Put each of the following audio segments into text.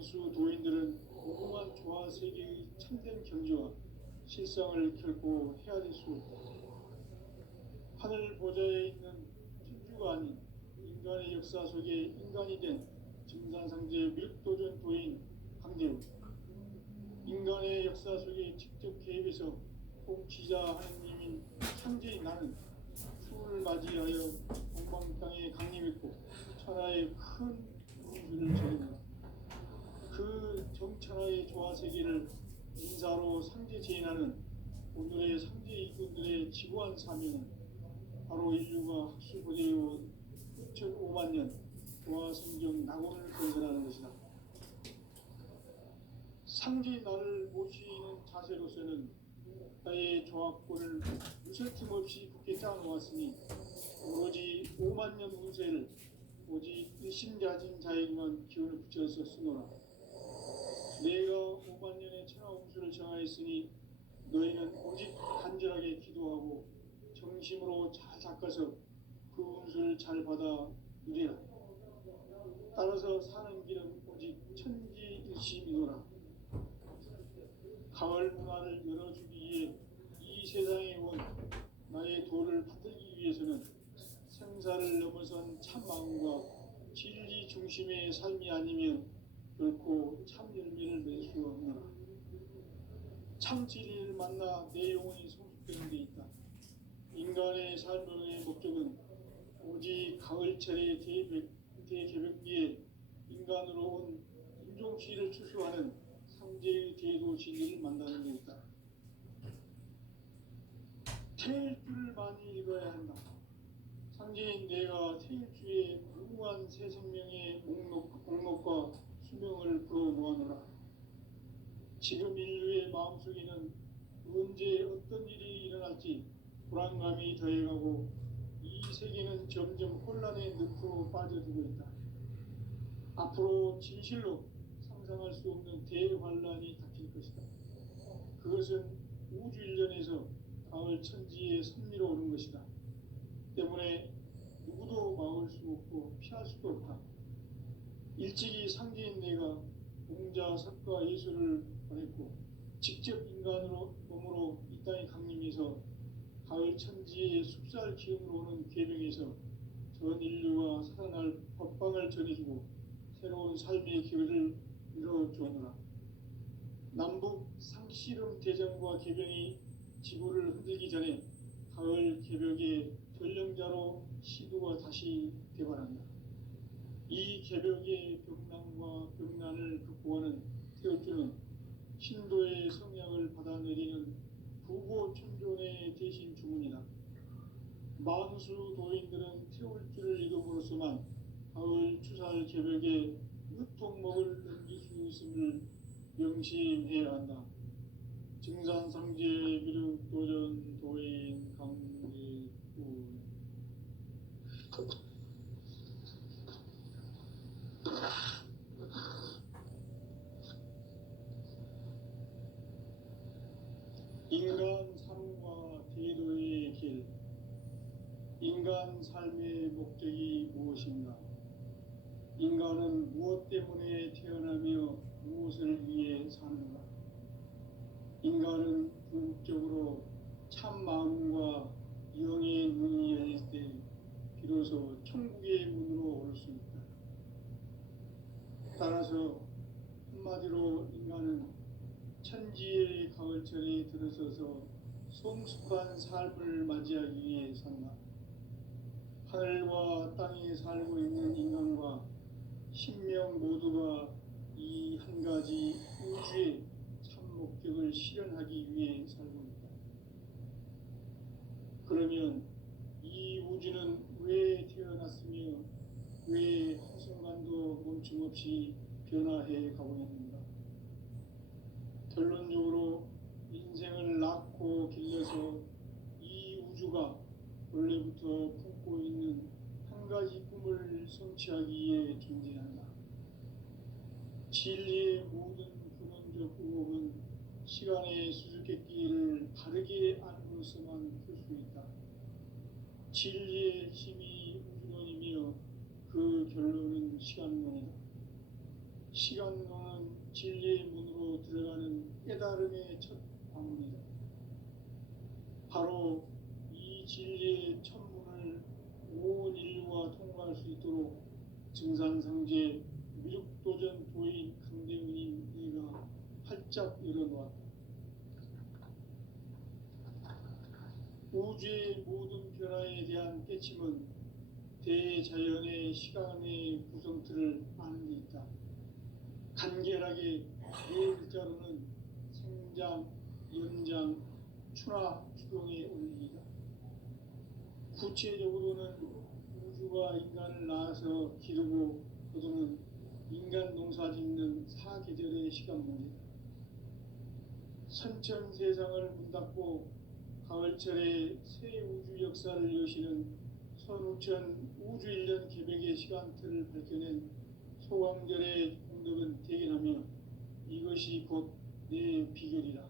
만수 도인들은 무궁한 조화 세계의 참된 경지와 실상을 결코 헤아릴 수 없다. 하늘 보좌에 있는 천주가 아닌 인간의 역사 속에 인간이 된 증산상제 밀도전 도인 강대우, 인간의 역사 속에 직접 개입해서 통치자 하느님인 상제인 나는 추운을 맞이하여 동방 땅에 강림했고 천하의 큰 운수를 전했다. 그 정천하의 조화 세계를 인사로 상제 제인하는 오늘의 상제 일꾼들의 지구한 사명은 바로 인류가 학술고대로 6,500만 년 조화 성경 낙원을 건설하는 것이다. 상제 나를 모시는 자세로서는 나의 조합권을 무슨 틈 없이 굳게 짜놓았으니 오로지 5만 년 운세를 오직 일심자진 자에게만 기운을 붙여서 쓰노라. 내가 5만 년의 천하 운수를 정하였으니 너희는 오직 간절하게 기도하고 정심으로 잘 닦아서 그 운수를 잘 받아 누리라. 따라서 사는 길은 오직 천지일심이노라. 가을 문화를 열어주기 위해 이 세상에 온 나의 도를 받들기 위해서는 생사를 넘어선 참 마음과 진리 중심의 삶이 아니면 결코 참 열매를 맺을 수 없노라. 참 진리를 만나 내 영혼이 성숙되는 데 있다. 인간의 삶의 목적은 오직 가을철의 대개벽기에 인간으로 온 인종시를 추수하는 상제의 대도 진리를 만나는 데 있다. 태일주를 많이 읽어야 한다. 상제인 내가 태일주의 무궁한 새 생명의 목록과 수명을 불어 모아노라. 지금 인류의 마음속에는 언제 어떤 일이 일어날지 불안감이 더해가고 이 세계는 점점 혼란의 늪으로 빠져들고 있다. 앞으로 진실로 상상할 수 없는 대환란이 닥칠 것이다. 그것은 우주 일련에서 가을 천지에 선미로 오는 것이다. 때문에 누구도 막을 수 없고 피할 수도 없다. 일찍이 상제인 내가 공자, 석가, 예수를 보냈고 직접 인간으로 몸으로 이 땅에 강림해서 가을 천지의 숲살 기운으로 오는 계명에서 전 인류가 살아날 법방을 전해주고 새로운 삶의 기회를 이뤄주었노라. 남북 상씨름 대전과 개병이 지구를 흔들기 전에 가을 개벽의 전령자로 시도가 다시 개발한다. 이 개벽의 벽난과 벽난을 극복하는 태울주는 신도의 성약을 받아내리는 부고천존의 대신 주문이다. 만수 도인들은 태울주를 읽음으로써만 가을 추살 개벽에 으통목을 넘길 수 있음을 명심해야 한다. 증산상제 미륵도전 도인 강제구 인간 삶과 대도의 길. 인간 삶의 목적이 무엇인가? 인간은 무엇 때문에 태어나며 무엇을 위해 사는가? 인간은 궁극적으로 참 마음과 영의 문이 열릴 때 비로소 천국의 문으로 올 수 있다. 따라서 한마디로 인간은 천지의 가을철에 들어서서 성숙한 삶을 맞이하기 위해 산다. 하늘과 땅에 살고 있는 인간과 신명 모두가 이 한 가지 우주의 참 목적을 실현하기 위해 살고 있다. 그러면 이 우주는 왜 태어났으며 왜 한순간도 멈춤없이 변화해 가고 있는가? 결론적으로 인생을 낳고 길러서 이 우주가 원래부터 품고 있는 한 가지 꿈을 성취하기 위해 존재한다. 진리의 모든 근원적 의혹은 시간의 수수께끼를 바르게 안으로서만 풀 수 있다. 진리의 핵심이 우주론이며 그 결론은 시간론이다. 시간론은 진리의 문으로 들어가는 깨달음의 첫 방문이다. 바로 이 진리의 첫 문을 온 인류가 통과할 수 있도록 증산상제 미륵도전 도인 강대문인 네가 활짝 열어놓았다. 우주의 모든 변화에 대한 깨침은 대자연의 시간의 구성틀을 아는 데 있다. 간결하게 네 글자로는 생장, 연장, 추나 추동의 원리이다. 구체적으로는 우주가 인간을 낳아서 기르고 거두는 인간 농사 짓는 사계절의 시간 문제다. 선천 세상을 문 닫고 가을철에 새 우주 역사를 여시는 선우천 우주 1년 개백의 시간틀을 밝혀낸 소강절의 공덕은 대견하며 이것이 곧 내 비결이라.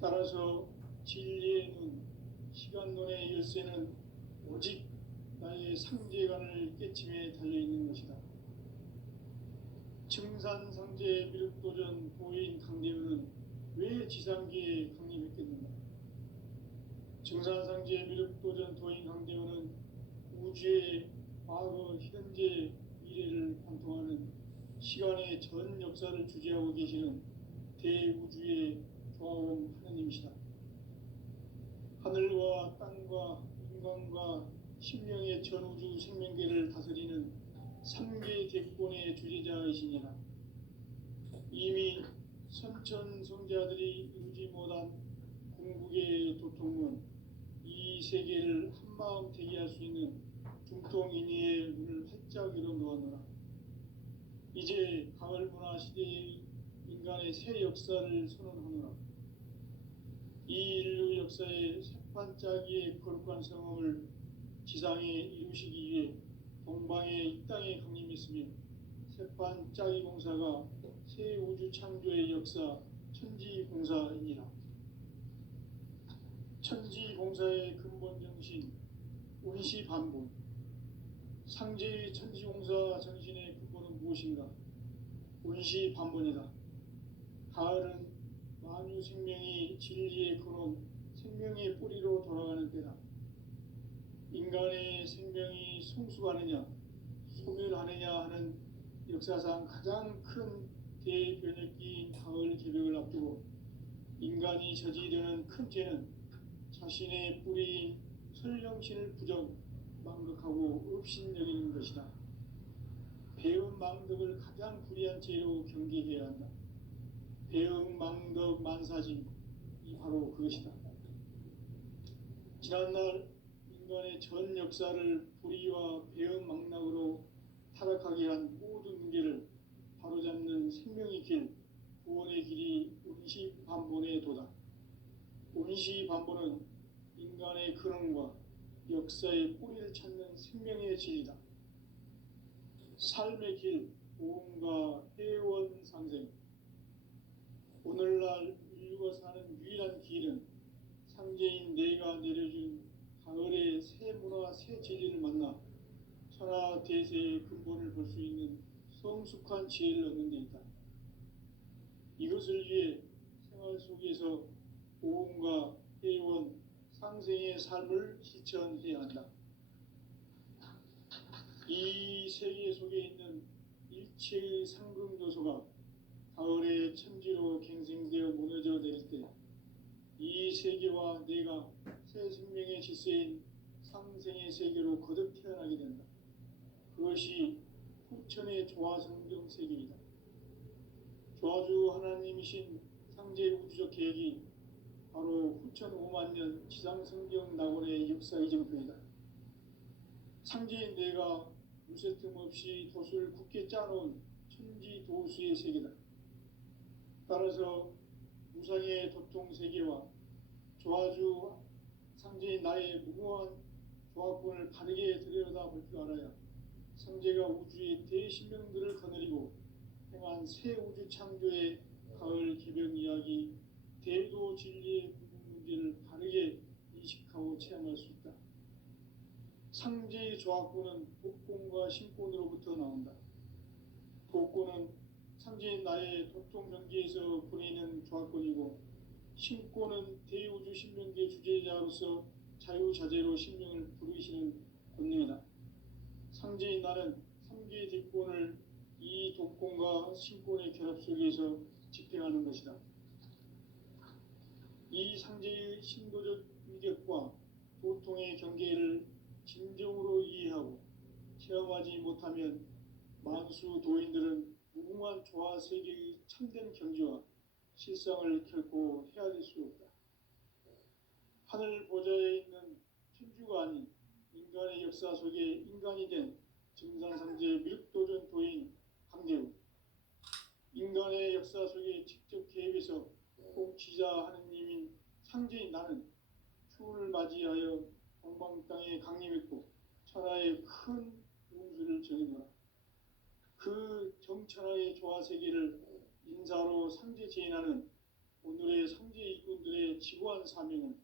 따라서 진리의 눈, 시간론의 열쇠는 오직 나의 상제관을 깨침에 달려있는 것이다. 증산상제 미륵도전 도인 강대문은 왜 지상계에 강림했겠는가? 증산상제 미륵도전 도인 강대문은 우주의 과거, 현재, 미래를 관통하는 시간의 전 역사를 주재하고 계시는 대우주의 조화원 하느님이시다. 하늘과 땅과 인간과 심령의 전우주 생명계를 다스리는 3개 대권의 주재자이시니라. 이미 선천성자들이 이루지 못한 궁극의 도통은 이 세계를 한마음 대기할 수 있는 중통인의의 문을 활짝 열어놓았노라. 이제 가을 문화 시대의 인간의 새 역사를 선언하노라. 이 인류 역사의 새반짝이의 거룩한 성험을 지상에 이루시기 위해 동방의 이 땅에 강림했으며 새반짝이 공사가 새 우주 창조의 역사 천지공사이니라. 천지공사의 근본 정신 운시반본. 상제의 천지공사 정신의 근본은 무엇인가? 운시반본이다. 가을은 만유 생명이 진리의 근원, 생명의 뿌리로 돌아가는 때다. 인간의 생명이 성숙하느냐, 소멸하느냐 하는 역사상 가장 큰 대변혁기인 가을 개벽을 앞두고 인간이 저지르는 큰 죄는 자신의 뿌리인 설령신을 부정, 망극하고 업신여기는 것이다. 배음 망덕을 가장 불의한 죄로 경계해야 한다. 배음 망덕 만사지, 이 바로 그것이다. 지난날 인간의 전 역사를 불의와 배음 망락으로 타락하게 한 모든 문제를 바로잡는 생명의 길, 구원의 길이 운시반본의 도다. 운시반본은 인간의 근원과 역사의 뿌리를 찾는 생명의 진리다. 삶의 길, 보험과 회원 상생. 오늘날 인류가 사는 유일한 길은 상제인 내가 내려준 가을의 새 문화, 새 진리를 만나 천하 대세의 근본을 볼 수 있는 성숙한 지혜를 얻는 데 있다. 이것을 위해 생활 속에서 보험과 회원, 상생의 삶을 실천해야 한다. 이 세계 속에 있는 일체의 상금 요소가 가을의 천지로 갱생되어 무너져 내릴 때 이 세계와 내가 새 생명의 질서인 상생의 세계로 거듭 태어나게 된다. 그것이 후천의 조화성경 세계이다. 조화주 하나님이신 상제 우주적 계획이 바로 후천 5만 년 지상성경 낙원의 역사 이정표이다. 상제인 내가 무쇠 틈 없이 돛을 굳게 짜놓은 천지도수의 세계다. 따라서 무상의 도통 세계와 조화주 상제인 나의 무궁한 조화권을 바르게 들여다볼 줄 알아야 상제가 우주의 대신명들을 거느리고 행한 새 우주 창조의 가을 기병 이야기, 대도 진리의 문제를 바르게 인식하고 체험할 수 있다. 상제의 조화권은 복권과 신권으로부터 나온다. 복권은 상제인 나의 독종 경기에서 보내는 조합권이고, 신권은 대우주 신명계 주제자로서 자유자재로 신명을 부르시는 권능이다. 상제인 나는 3개 대권을 이 독권과 신권의 결합 속에서 집행하는 것이다. 이 상제의 신도적 위력과 도통의 경계를 진정으로 이해하고 체험하지 못하면 만수 도인들은 무궁한 조화 세계의 참된 경지와 실상을 결코 헤아릴 수 없다. 하늘 보좌에 있는 천주가 아닌 인간의 역사 속에 인간이 된 증산상제 밀도전 도인 강대우, 인간의 역사 속에 직접 개입해서 복지자 하느님인 상제인 나는 추운을 맞이하여 동방 땅에 강림했고 천하의 큰 운수를 정해놓아 그 정천하의 조화 세계를 인사로 상제 제인하는 오늘의 상제 일꾼들의 지구한 사명은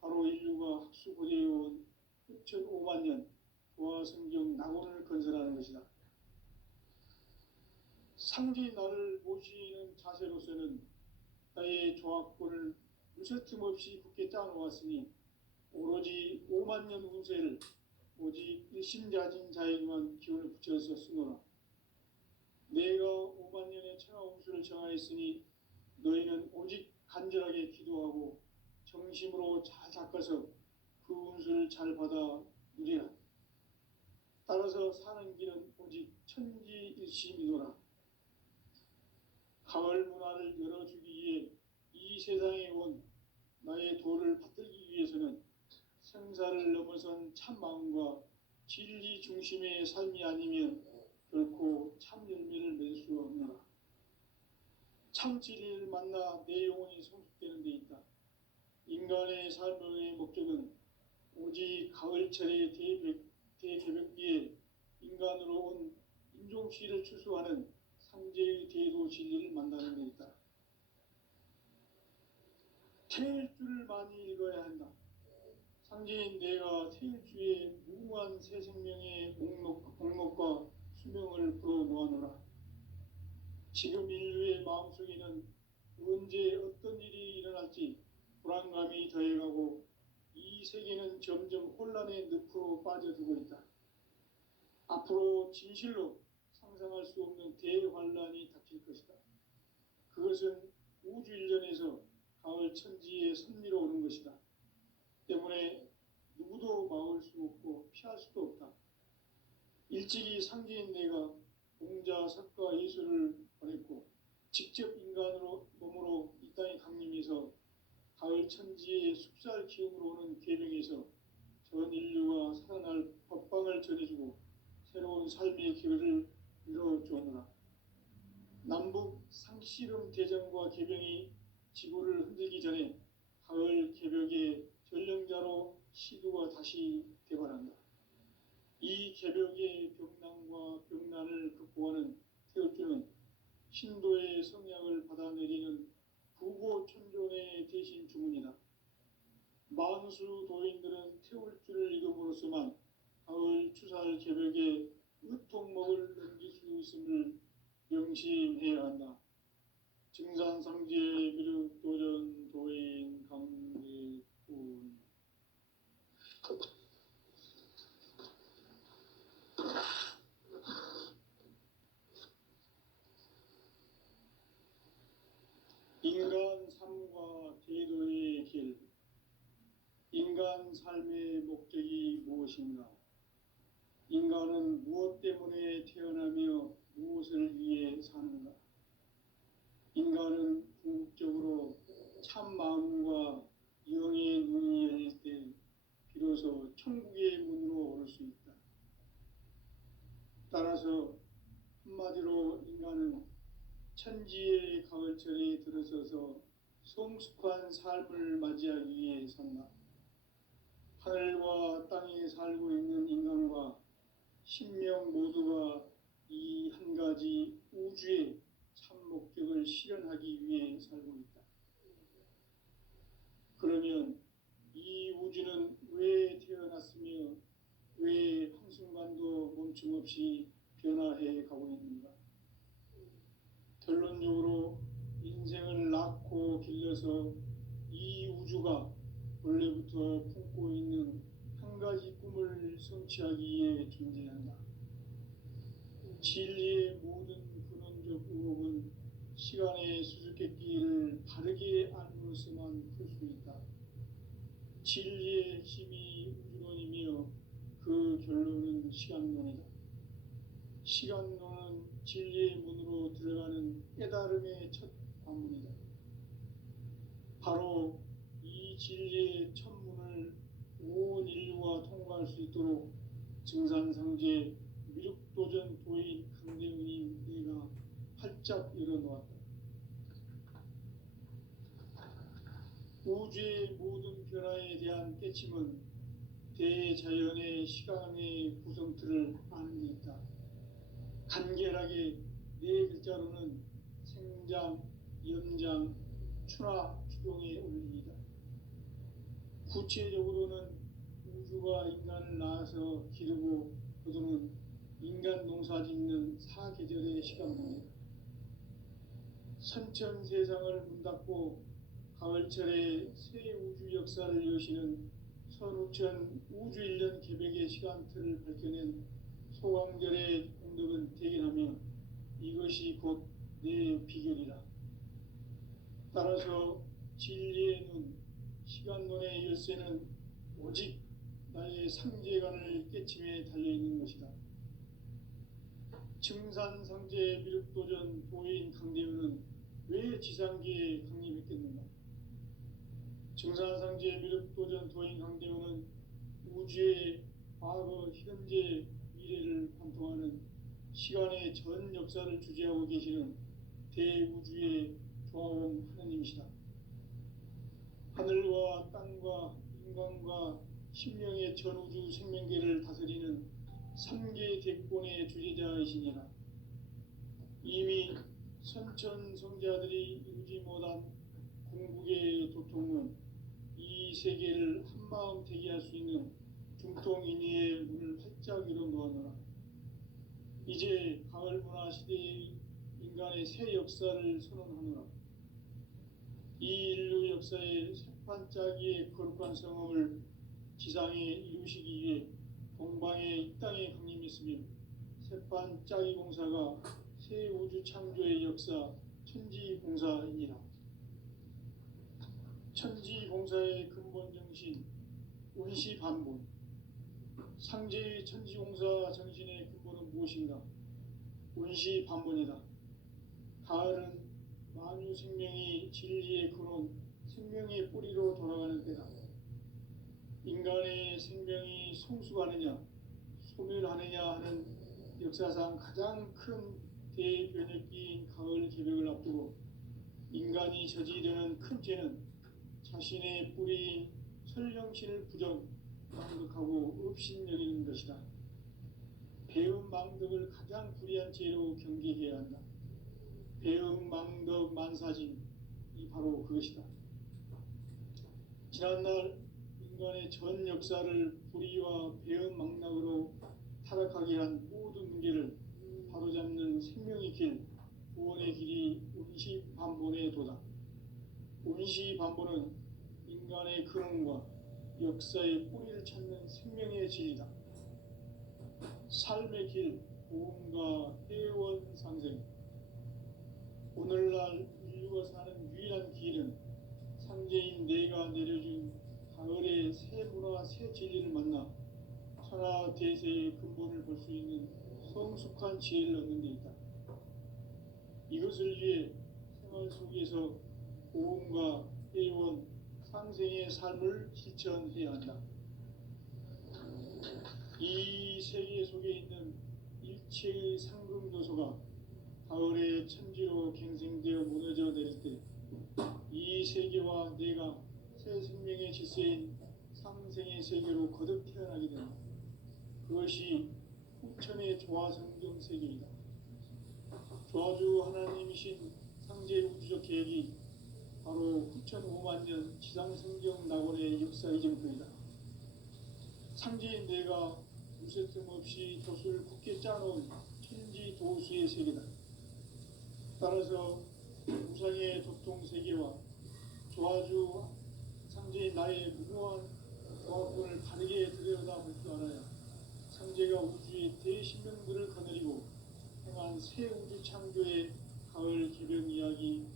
바로 인류가 학수고대해온 6,500만 년 조화 성경 낙원을 건설하는 것이다. 상제인 나를 모시는 자세로서는 나의 조합권을 무쇠틈 없이 굳게 짜놓았으니 오로지 5만 년 운세를 오직 일심자진 자에게만 기운을 붙여서 쓰노라. 내가 5만 년의 천하 운수를 정하였으니 너희는 오직 간절하게 기도하고 정심으로 잘 닦아서 그 운수를 잘 받아 누리라. 따라서 사는 길은 오직 천지일심이노라. 가을 문화를 열어주기 위해 이 세상에 온 나의 도를 받들기 위해서는 생사를 넘어선 참 마음과 진리 중심의 삶이 아니면 결코 참 열매를 맺을 수 없노라. 참 진리를 만나 내 영혼이 성숙되는 데 있다. 인간의 삶의 목적은 오직 가을철의 대개벽기에 인간으로 온 인종시를 추수하는 상제의 대도 진리를 만나는 데 있다. 태일주를 많이 읽어야 한다. 상제인 내가 태일주의 무궁한 새 생명의 목록과 수명을 풀어놓아노라. 지금 인류의 마음속에는 언제 어떤 일이 일어날지 불안감이 더해가고 이 세계는 점점 혼란의 늪으로 빠져들고 있다. 앞으로 진실로 상상할 수 없는 대환란이 닥칠 것이다. 그것은 우주 일전에서 가을 천지의 섭리로 오는 것이다. 때문에 누구도 막을 수 없고 피할 수도 없다. 일찍이 상제인 내가 공자, 석가, 예수를 보냈고 직접 인간으로 몸으로 이 땅에 강림해서 가을 천지의 숲살 기운으로 오는 계명에서 전 인류가 살아날 법방을 전해주고 새로운 삶의 기회를 이뤄주었노라. 남북 상씨름 대전과 계병이 지구를 흔들기 전에 가을 개벽의 전령자로 시두가 다시 대발한다. 이 개벽의 병난과 병난을 극복하는 태울주는 신도의 성약을 받아내리는 부고천존의 대신 주문이다. 만수 도인들은 태울주를 읽음으로써만 가을 추살 개벽에 의통목을 넘길 수 있음을 명심해야 한다. 증산상제 미륵도전 도인 강대군. 인간 삶과 대도의 길. 인간 삶의 목적이 무엇인가? 인간은 무엇 때문에 태어나며 무엇을 위해 사는가? 인간은 궁극적으로 참 마음과 영의 눈이 열릴 때 비로소 천국의 문으로 오를 수 있다. 따라서 한마디로 인간은 천지의 가을철에 들어서서 성숙한 삶을 맞이하기 위해 산다. 하늘과 땅에 살고 있는 인간과 신명 모두가 이 한 가지 우주의 참 목적을 실현하기 위해 살고 있다. 그러면 이 우주는 왜 태어났으며 왜 한순간도 멈춤없이 변화해 가고 있는가? 결론적으로 인생을 낳고 길러서 이 우주가 원래부터 품고 있는 한 가지 꿈을 성취하기 위해 존재한다. 진리의 모든 근원적 의혹은 시간의 수수께끼를 바르게 알므로서만 풀 수 있다. 진리의 핵심이 우주론이며 그 결론은 시간론이다. 시간론은 진리의 문으로 들어가는 깨달음의 첫 관문이다. 바로 이 진리의 첫 문을 온 인류가 통과할 수 있도록 증산상제 미륵도전 도인 강대훈이 내가 활짝 열어놓았다. 우주의 모든 변화에 대한 깨침은 대자연의 시간의 구성틀을 아는 데 있다. 간결하게 네 글자로는 생장, 연장, 추나 추동의 원리이다. 구체적으로는 우주가 인간을 낳아서 기르고 거두는 인간 농사 짓는 사계절의 시간입니다. 선천 세상을 문 닫고 가을철에 새 우주 역사를 여시는 선우천 우주 1년 개백의 시간틀을 밝혀낸 소강절의 공덕은 대견하며 이것이 곧 내 비결이라. 따라서 진리의 눈, 시간론의 열쇠는 오직 나의 상제관을 깨침에 달려있는 것이다. 증산상제 미륵도전 도인 강대훈은 왜 지상계에 강림했겠는가? 증산상제 미륵도전 도인 강대훈은 우주의 과거, 현재, 미래를 관통하는 시간의 전 역사를 주재하고 계시는 대우주의 조화원 하느님이시다. 하늘과 땅과 인간과 신명의 전우주 생명계를 다스리는 3계 대권의 주제자이시니라. 이미 선천성자들이 이루지 못한 궁극의 도통은 이 세계를 한마음 대기할 수 있는 중통인의의 문을 활짝 열어놓았노라. 이제 가을 문화 시대의 인간의 새 역사를 선언하노라. 이 인류 역사의 새판짜기의 거룩한 성험을 지상에 이루시기 위해 동방의 이 땅에 강림했으며 새판짜기 공사가 새 우주 창조의 역사 천지공사이니라. 천지공사의 근본 정신 운시반본. 상제의 천지공사 정신의 근본은 무엇인가? 운시반본이다. 가을은 만유 생명이 진리의 근원, 생명의 뿌리로 돌아가는 때다. 인간의 생명이 성숙하느냐, 소멸하느냐 하는 역사상 가장 큰 대변혁기인 가을 개벽을 앞두고 인간이 저지르는 큰 죄는 자신의 뿌리인 설령신을 부정, 망덕하고 업신여기는 것이다. 배음 망덕을 가장 불의한 죄로 경계해야 한다. 배음 망덕 만사진, 이 바로 그것이다. 지난날 인간의 전 역사를 불의와 배음 망락으로 타락하게 한 모든 문제를 바로잡는 생명의 길, 구원의 길이 운시반본의 도다. 운시반본은 인간의 근원과 역사의 뿌리를 찾는 생명의 진리다. 삶의 길, 고음과 회원 상생. 오늘날 인류가 사는 유일한 길은 상제인 내가 내려준 가을의 새 문화, 새 진리를 만나 천하 대세의 근본을 볼 수 있는 성숙한 지혜를 얻는 데 있다. 이것을 위해 생활 속에서 고음과 회원, 상생의 삶을 실천해야 한다. 이 세계 속에 있는 일체의 상금 요소가 가을의 천지로 갱생되어 무너져 내릴 때 이 세계와 내가 새 생명의 질서인 상생의 세계로 거듭 태어나게 된다. 그것이 후천의 조화성경 세계이다. 조화주 하나님이신 상제 우주적 계획이 바로 후천 5만 년 지상성경 낙원의 역사의 정토이다. 상제인 내가 무쇠틈 없이 돛을 굳게 짜놓은 천지 도수의 세계다. 따라서 우상의 도통 세계와 조아주 상제인 나의 무모한 조합권을 바르게 들여다볼 줄 알아야 상제가 우주의 대신명들을 거느리고 행한 새 우주 창조의 가을 개변 이야기,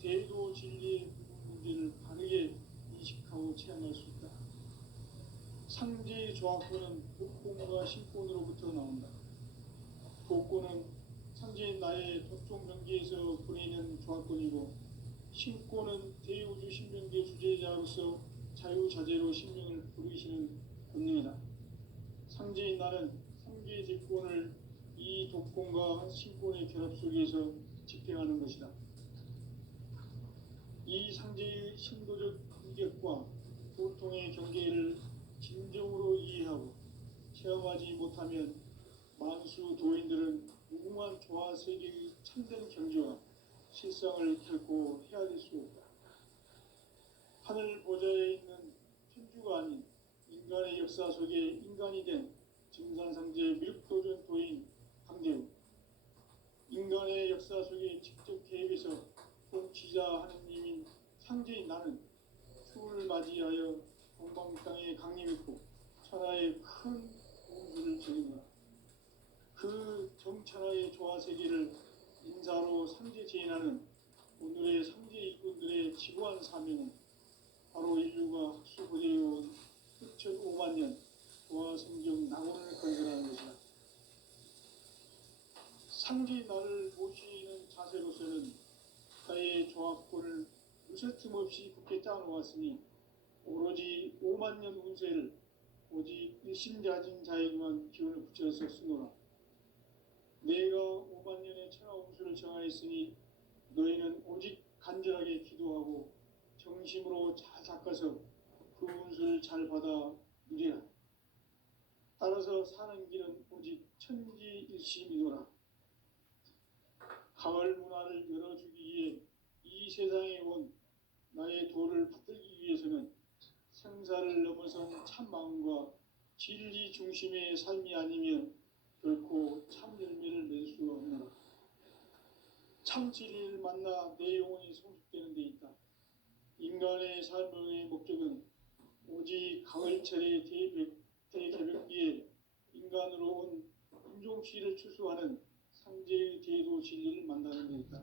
대도 진리의 문제를 바르게 인식하고 체험할 수 있다. 상제의 조합권은 복권과 신권으로부터 나온다. 복권은 상제인 나의 도통 경계에서 보내는 조합권이고, 신권은 대우주 신명계 주제자로서 자유자재로 신명을 부르시는 권능이다. 상제인 나는 상계의 직권을 이 독권과 신권의 결합 속에서 집행하는 것이다. 이 상제의 신도적 인격과 보통의 경계를 진정으로 이해하고 체험하지 못하면 만수 도인들은 무궁한 조화 세계의 참된 경지와 실상을 결코 헤아릴 수 없다. 하늘 보좌에 있는 천주가 아닌 인간의 역사 속에 인간이 된 증산상제 밀도전 도인 강대우, 인간의 역사 속에 직접 개입해서 통치자 하느님인 상제인 나는 추을 맞이하여 동방 땅에 강림했고 천하의 큰 우주를 지니노라. 그 정천하의 조화 세계를 인사로 상제 제인하는 오늘의 상제 일꾼들의 지구한 사명은 바로 인류가 학수고대해온 수천 5만 년 조화 성경 낙원을 건설하는 것이다. 상제인 나를 모시는 자세로서는 나의 조합권을 무쇠틈 없이 굳게 짜놓았으니 오로지 5만 년 운세를 오직 일심자진 자에게만 기운을 붙여서 쓰노라. 내가 5만 년의 천하 운수를 정하였으니 너희는 오직 간절하게 기도하고 정심으로 잘 닦아서 그 운수를 잘 받아 누리라. 따라서 사는 길은 오직 천지일심이노라. 가을 문화를 열어주기 위해 이 세상에 온 나의 도를 붙들기 위해서는 생사를 넘어선 참 마음과 진리 중심의 삶이 아니면 결코 참 열매를 맺을 수 없노라. 참 진리를 만나 내 영혼이 성숙되는 데 있다. 인간의 삶의 목적은 오직 가을철의 대개벽기에 인간으로 온 인종시를 추수하는 상제의 대도 진리를 만나는 데 있다.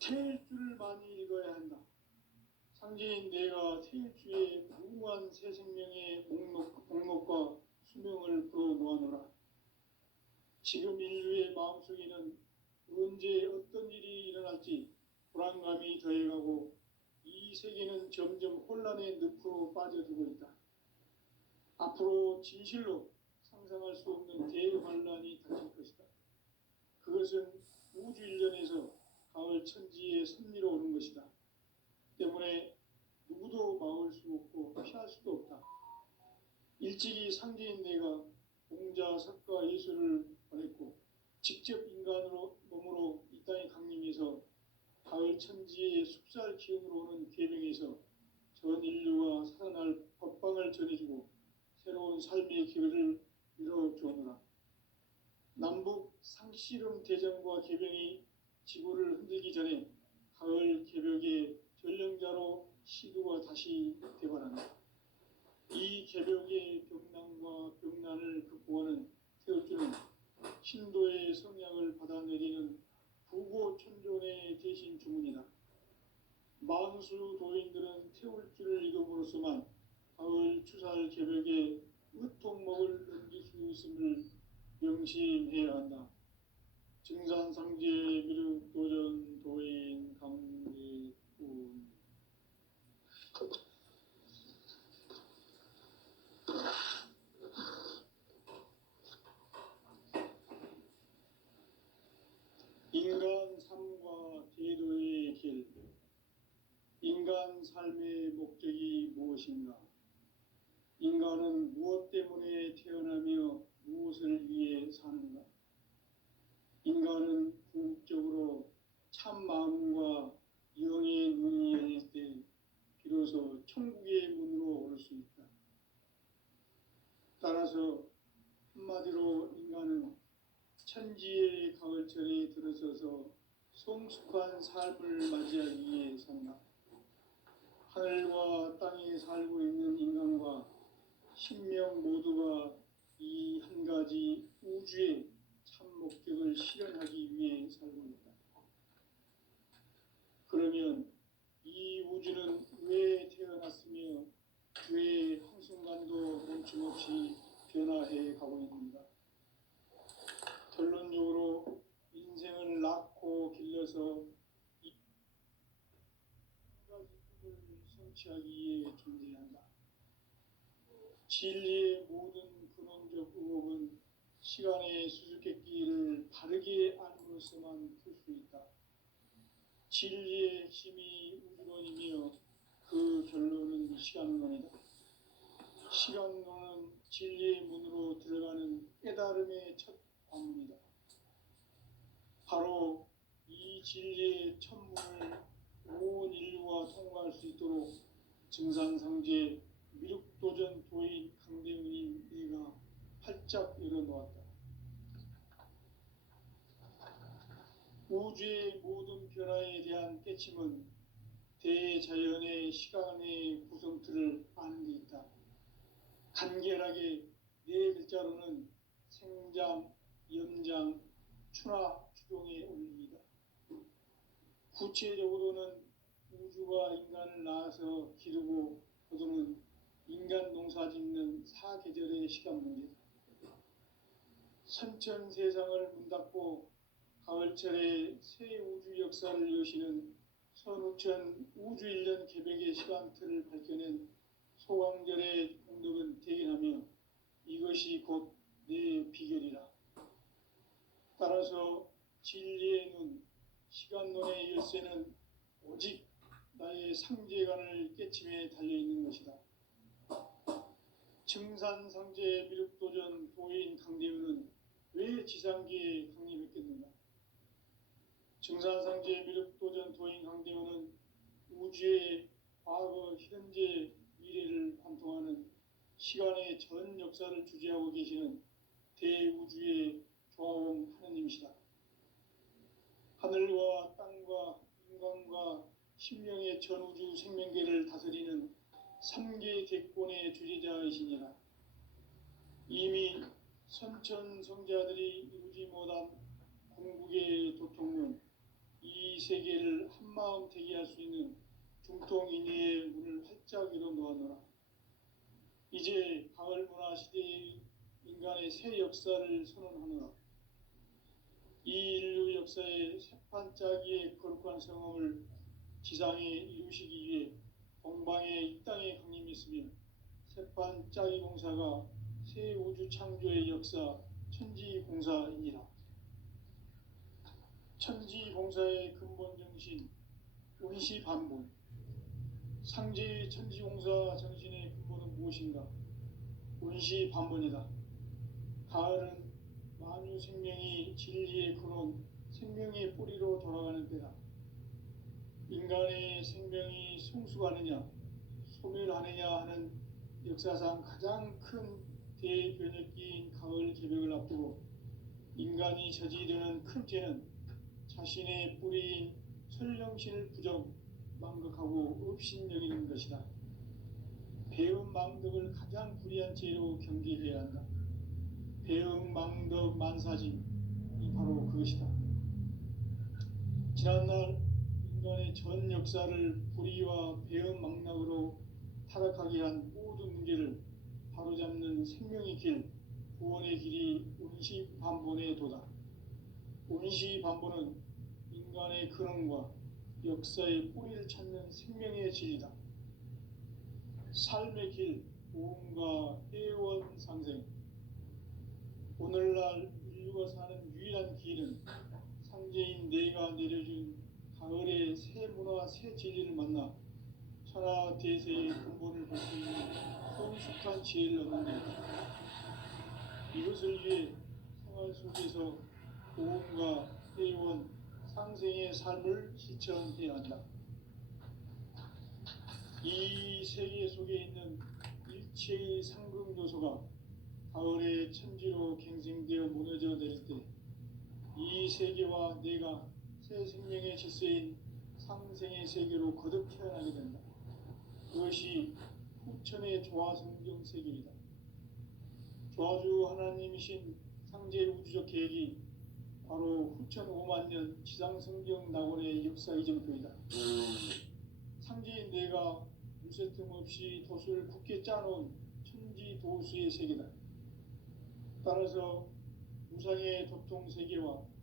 태일주를 많이 읽어야 한다. 상제인 내가 태일주의 무궁한 새 생명의 목록과 수명을 풀어 놓아노라. 지금 인류의 마음속에는 언제 어떤 일이 일어날지 불안감이 더해가고 이 세계는 점점 혼란의 늪으로 빠져들고 있다. 앞으로 진실로 상상할 수 없는 대환란이 닥칠 것이다. 그것은 우주 일련에서 가을 천지의 섭리로 오는 것이다. 때문에 누구도 막을 수 없고 피할 수도 없다. 일찍이 상제인 내가 공자, 석가, 예술을 보냈고 직접 인간으로 몸으로 이 땅에 강림해서 가을 천지의 숙살 기운으로 오는 계명에서 전 인류가 살아날 법방을 전해주고 새로운 삶의 길을 열어주었노라. 남북 상씨름 대전과 계병이 지구를 흔들기 전에 가을 개벽의 전령자로 시도가 다시 되관한다. 이 개벽의 병난과 병난을 극복하는 태울주는 신도의 성약을 받아내리는 부고천존의 대신 주문이다. 만수 도인들은 태울주를 읽음으로써만 가을 추살 개벽에 으통목을 넘길 수 있음을 명심해야 한다. 증산상제 미륵도전 도인 강대군. 인간 삶과 제도의 길. 인간 삶의 목적이 무엇인가? 인간은 무엇 때문에 태어나며 무엇을 위해 사는가? 인간은 궁극적으로 참 마음과 영의 눈이 열릴 때 비로소 천국의 문으로 올 수 있다. 따라서 한마디로 인간은 천지의 진리의 가을철에 들어서서 성숙한 삶을 맞이하기 위해 산다. 하늘과 땅에 살고 있는 인간과 신명 모두가 이 한 가지 우주의 참 목적을 실현하기 위해 살고 있다. 그러면 이 우주는 왜 태어났으며 왜 한순간도 멈춤없이 변화해 가고 있는가? 결론적으로 인생을 낳고 길러서 이 한 가지 꿈을 성취하기 위해 존재한다. 진리의 모든 근원적 의혹은 시간의 수수께끼를 바르게 알므로써만 풀 수 있다. 진리의 핵심이 우주론이며 그 결론은 시간론이다. 시간론은 진리의 문으로 들어가는 깨달음의 첫 관문이다. 바로 이 진리의 첫 문을 온 인류가 통과할 수 있도록 증산상제 미륵도전 도인 강대훈이 내가 활짝 열어놓았다. 우주의 모든 변화에 대한 깨침은 대자연의 시간의 구성틀을 아는 데 있다. 간결하게 네 글자로는 생장, 연장, 추나 추동의 원리이다. 구체적으로는 우주가 인간을 낳아서 기르고 거두는 인간 농사 짓는 사계절의 시간 문제다. 선천 세상을 문닫고 가을철에 새 우주 역사를 여시는 선우천 우주 1년 개백의 시간틀을 밝혀낸 소강절의 공덕은 대견하며 이것이 곧 내 비결이라. 따라서 진리의 눈, 시간론의 열쇠는 오직 나의 상제관을 깨침에 달려있는 것이다. 증산상제 미륵도전 도인 강대훈은 왜 지상계에 강림했겠는가? 증산상제 미륵도전 도인 강대훈은 우주의 과거, 현재, 미래를 관통하는 시간의 전 역사를 주재하고 계시는 대우주의 조화원 하느님이시다. 하늘과 땅과 인간과 신명의 전우주 생명계를 다스리는 3계 대권의 주재자이시니라. 이미 선천성자들이 이루지 못한 궁극의 도통문, 이 세계를 한마음 되게 할 수 있는 중통인의의 문을 활짝 열어놓았노라. 이제 가을 문화 시대의 인간의 새 역사를 선언하노라. 이 인류 역사의 새판짜기의 거룩한 성험을 지상에 이루시기 위해 동방의 이 땅에 강림했으며 새판짜기 공사가 새 우주 창조의 역사 천지공사이니라. 천지공사의 근본 정신 운시반본. 상제의 천지공사 정신의 근본은 무엇인가? 운시반본이다. 가을은 만유 생명이 진리의 근원, 생명의 뿌리로 돌아가는 때다. 인간의 생명이 성숙하느냐, 소멸하느냐 하는 역사상 가장 큰 대변혁기인 가을 개벽을 앞두고 인간이 저지르는 큰 죄는 자신의 뿌리인 설령신을 부정, 망극하고 업신여기는 것이다. 배음 망덕을 가장 불의한 죄로 경계해야 한다. 배음 망덕 만사짐이 바로 그것이다. 지난날 인간의 전 역사를 불의와 배음 망락으로 타락하게 한 모든 문제를 바로잡는 생명의 길, 구원의 길이 운시반본의 도다. 운시반본은 인간의 근원과 역사의 뿌리를 찾는 생명의 진리다. 삶의 길, 보험과 해원상생. 오늘날 인류가 사는 유일한 길은 상제인 내가 내려준 가을의 새 문화, 새 진리를 만나 천하대세의 근본을 볼 수 있는 성숙한 지혜를 얻는 것이다. 이것을 위해 생활 속에서 보험과 해원, 상생의 삶을 실천해야 한다. 이 세계 속에 있는 일체의 상금 요소가 가을의 천지로 갱생되어 무너져 내릴 때 이 세계와 내가 새 생명의 질서인 상생의 세계로 거듭 태어나게 된다. 그것이 후천의 조화성경 세계이다. 조화주 하나님이신 상제 우주적 계획이 바로 후천 5만 년 지상성경 낙원의 역사 이전표이다. 상제인 내가 무쇠틈 없이 도수를 굳게 짜놓은 천지 도수의 세계다. 따라서 무상의 도통 세계와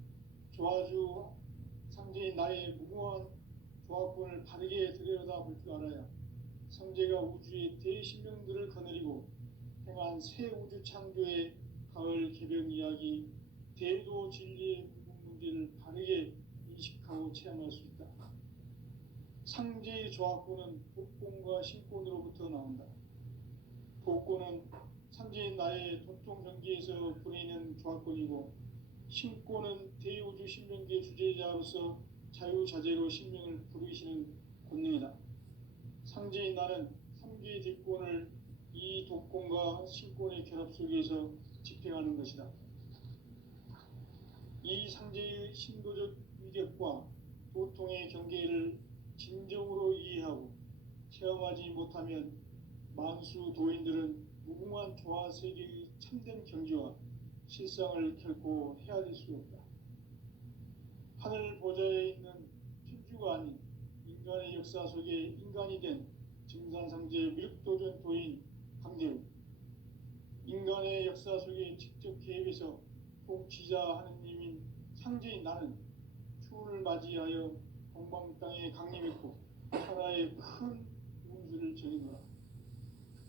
조화주 상제인 나의 무궁한 조합권을 바르게 들여다볼 줄 알아야 상제가 우주의 대신명들을 거느리고 행한 새 우주 창조의 가을 개변 이야기, 대도 진리의 문제를 바르게 인식하고 체험할 수 있다. 상제의 조합권은 복권과 신권으로부터 나온다. 복권은 상제인 나의 도통 경기에서 보내는 조합권이고, 신권은 대우주 신명기의 주제자로서 자유자재로 신명을 부르시는 권능이다. 상제인 나는 3개의 뒷권을 이 독권과 신권의 결합 속에서 집행하는 것이다. 이 상제의 신도적 위력과 도통의 경계를 진정으로 이해하고 체험하지 못하면 만수 도인들은 무궁한 조화 세계의 참된 경지와 실상을 결코 헤아릴 수 없다. 하늘 보좌에 있는 천주가 아닌 인간의 역사 속에 인간이 된 증산상제 미륵도전 도인 강대우, 인간의 역사 속에 직접 개입해서 통치자 하느님인 상제인 나는 추운을 맞이하여 동방 땅에 강림했고 천하의 큰 운수를 전이노라.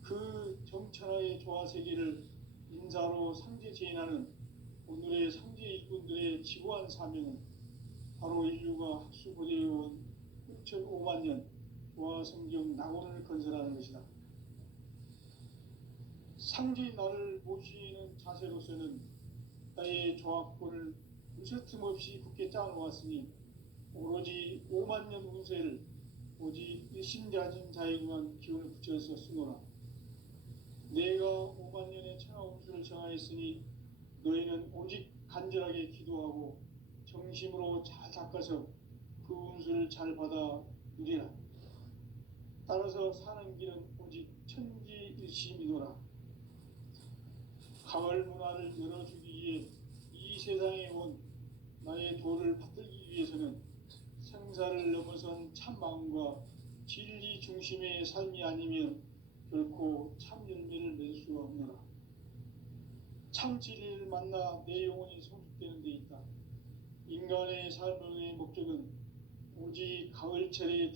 그 정천하의 조화 세계를 인사로 상제 제인하는 오늘의 상제 일꾼들의 지고한 사명은 바로 인류가 학수고대해온 6,5만 년 조화 성경 낙원을 건설하는 것이다. 상제인 나를 모시는 자세로서는 나의 조합권을 무쇠틈 없이 굳게 짜놓았으니 오로지 5만 년 운세를 오직 일심자진 자에게만 기운을 붙여서 쓰노라. 내가 5만 년의 천하 운수를 정하였으니 너희는 오직 간절하게 기도하고 정심으로 잘 닦아서 그 운수를 잘 받아 누리라. 따라서 사는 길은 오직 천지일심이노라. 가을 문화를 열어주기 위해 이 세상에 온 나의 도를 받들기 위해서는 생사를 넘어선 참 마음과 진리 중심의 삶이 아니면 결코 참 열매를 맺을 수가 없노라. 참 진리를 만나 내 영혼이 성숙되는 데 있다. 인간의 삶의 목적은 오직 가을철의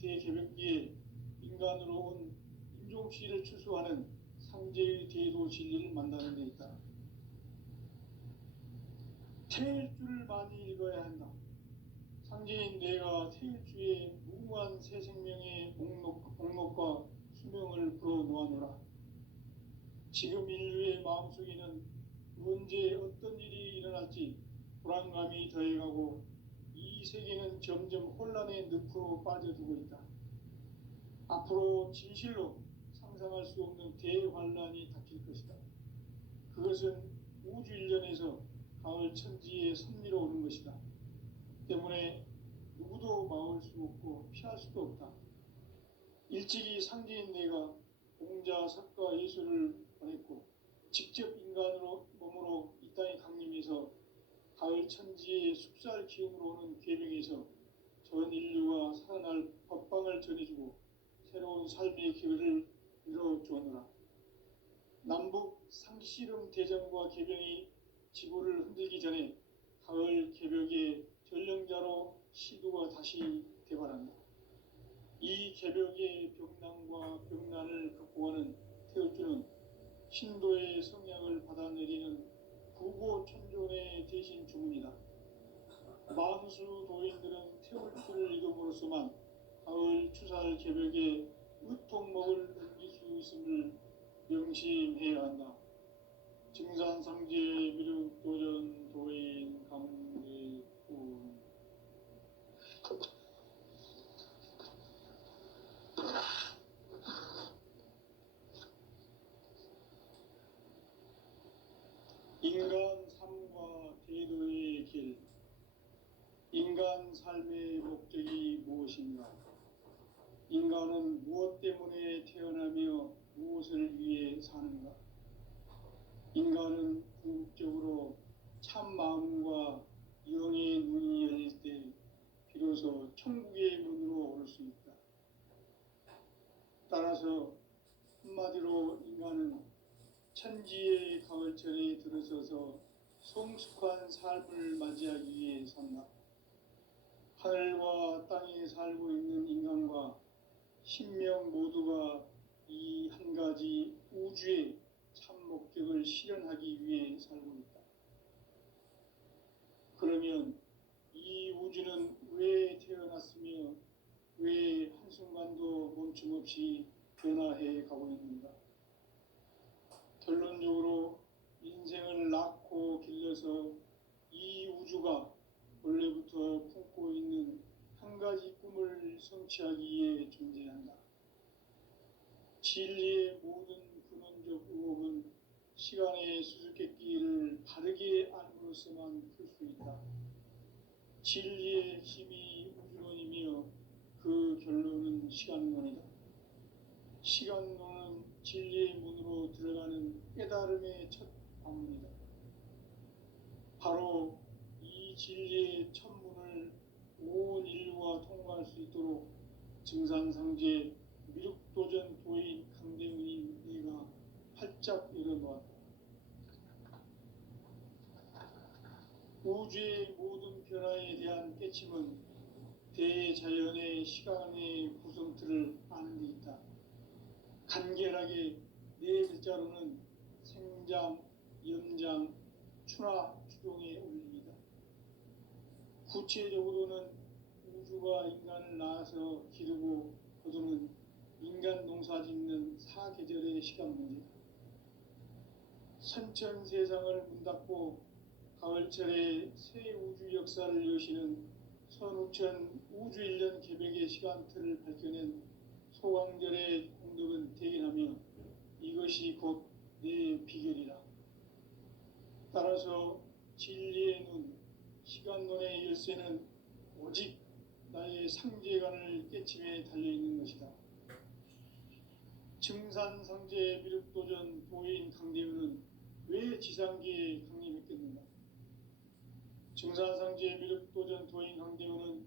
대개벽기에 인간으로 온 인종씨를 추수하는 상제의 대도 진리를 만나는 데 있다. 태일주를 많이 읽어야 한다. 상제인 내가 태일주의 무궁한 새 생명의 목록과 수명을 불어놓아노라. 지금 인류의 마음속에는 언제 어떤 일이 일어날지 불안감이 더해가고 이 세계는 점점 혼란의 늪으로 빠져들고 있다. 앞으로 진실로 상상할 수 없는 대환란이 닥칠 것이다. 그것은 우주 일련에서 가을 천지에 선미로 오는 것이다. 때문에 누구도 막을 수 없고 피할 수도 없다. 일찍이 상제인 내가 공자, 석가, 예수를 보냈고 직접 인간으로 몸으로 이 땅에 강림해서 가을 천지의 숲살 기운으로 오는 계명에서 전 인류가 살아날 법방을 전해주고 새로운 삶의 기회를 열어주었노라. 남북 상씨름 대전과 개병이 지구를 흔들기 전에 가을 개벽의 전령자로 시도가 다시 개발한다. 이 개벽의 병난과 병난을 극복하는 태울주는 신도의 성향을 받아내리는 구고천존의 대신 주문이다. 만수 도인들은 태울주를 읽음으로써만 가을 추살 개벽의 의통목을 넘길 수 있음을 명심해야 한다. 증산상제 미륵도전 도인 강대훈. 인간 삶과 대도의 길. 인간 삶의 목적이 무엇인가? 인간은 무엇 때문에 태어나며 무엇을 위해 사는가? 인간은 궁극적으로 참 마음과 영의 눈이 열릴 때 비로소 천국의 문으로 올 수 있다. 따라서 한마디로 인간은 천지의 가을철에 들어서서 성숙한 삶을 맞이하기 위해 산다. 하늘과 땅에 살고 있는 인간과 신명 모두가 이 한 가지 우주의 참 목적을 실현하기 위해 살고 있다. 그러면 이 우주는 왜 태어났으며 왜 한순간도 멈춤 없이 변화해 가고 있는가? 결론적으로 인생을 낳고 길러서 이 우주가 원래부터 품고 있는 한 가지 꿈을 성취하기 위해 존재한다. 진리의 모든 근원적 의혹은 시간의 수수께끼를 바르게 알므로써만 풀 수 있다. 진리의 핵심이 우주론이며 그 결론은 시간론이다. 시간론은 진리의 문으로 들어가는 깨달음의 첫 관문이다. 바로 이 진리의 첫 문을 온 인류가 통과할 수 있도록 증산상제 미륵도전 도인 강대훈이 내가 활짝 열어놓았다. 우주의 모든 변화에 대한 깨침은 대자연의 시간의 구성틀을 아는 데 있다. 간결하게 네 글자로는 생장, 염장, 추나 추동에 올립니다. 구체적으로는 우주가 인간을 낳아서 기르고 거두는 인간 농사 짓는 사계절의 시간 문제다. 선천 세상을 문 닫고 가을철에 새 우주 역사를 여시는 선우천 우주 1년 개백의 시간틀을 밝혀낸 소강절의 공덕은 대견하며 이것이 곧 내 비결이라. 따라서 진리의 눈, 시간론의 열쇠는 오직 나의 상제관을 깨침에 달려있는 것이다. 증산상제 미륵도전 도인 강대훈은 왜 지상계에 강림했겠는가? 증산상제 미륵도전 도인 강대훈은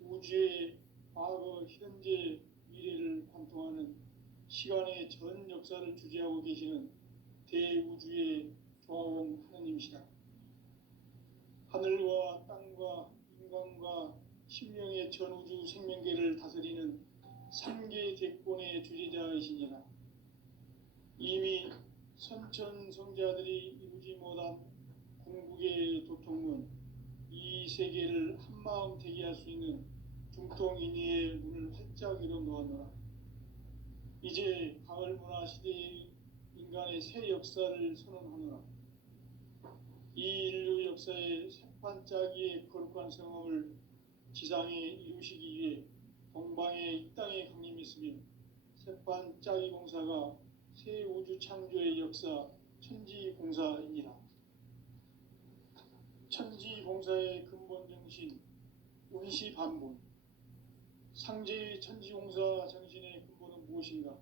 우주의 과거, 현재, 미래를 관통하는 시간의 전 역사를 주재하고 계시는 대우주의 조화원 하느님이시다. 하늘과 땅과 인간과 신명의 전우주 생명계를 다스리는 삼계 대권의 주재자이시니라. 이미 선천성자들이 이루지 못한 궁극의 도통문, 이 세계를 한마음 되게 할 수 있는 중통인의의 문을 활짝 열어놓았노라. 이제 가을 문화 시대의 인간의 새 역사를 선언하노라. 이 인류 역사의 새반짝이의 거룩한 성험을 지상에 이루시기 위해 동방의 이 땅에 강림했으며 새반짝이 공사가 새 우주 창조의 역사 천지공사이니라. 천지공사의 근본 정신 운시반본. 상제의 천지공사 정신의 근본은 무엇인가?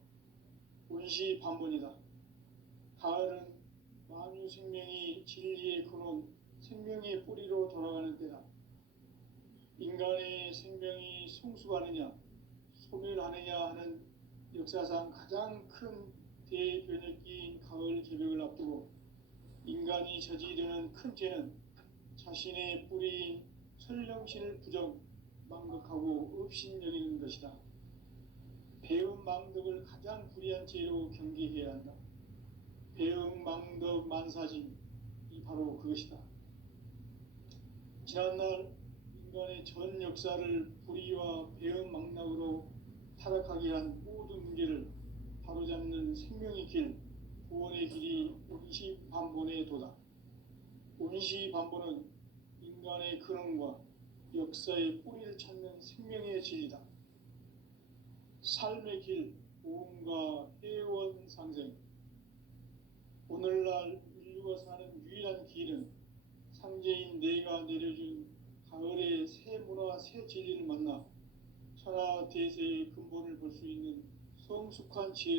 운시반본이다. 가을은 만유 생명이 진리의 근원, 생명의 뿌리로 돌아가는 때다. 인간의 생명이 성숙하느냐, 소멸하느냐 하는 역사상 가장 큰 대변혁기인 가을 개벽을 앞두고 인간이 저지르는 큰 죄는 자신의 뿌리인 설령신을 부정, 망극하고 업신여기는 것이다. 배음 망덕을 가장 불의한 죄로 경계해야 한다. 배음 망덕 만사진, 이 바로 그것이다. 지난날 인간의 전 역사를 불의와 배음 망락으로 타락하게 한 모든 문제를 바로잡는 생명의 길, 구원의 길이 운시반본의 도다. 운시반본은 인간의 근원과 역사의 뿌리를 찾는 생명의 진리다. 삶의 길, 보험과 회원 상생. 오늘날 인류가 사는 유일한 길은 상제인 내가 내려준 가을의 새 진리를 만나 천하 대세의 근본을 볼 수 있는 성숙한 지혜를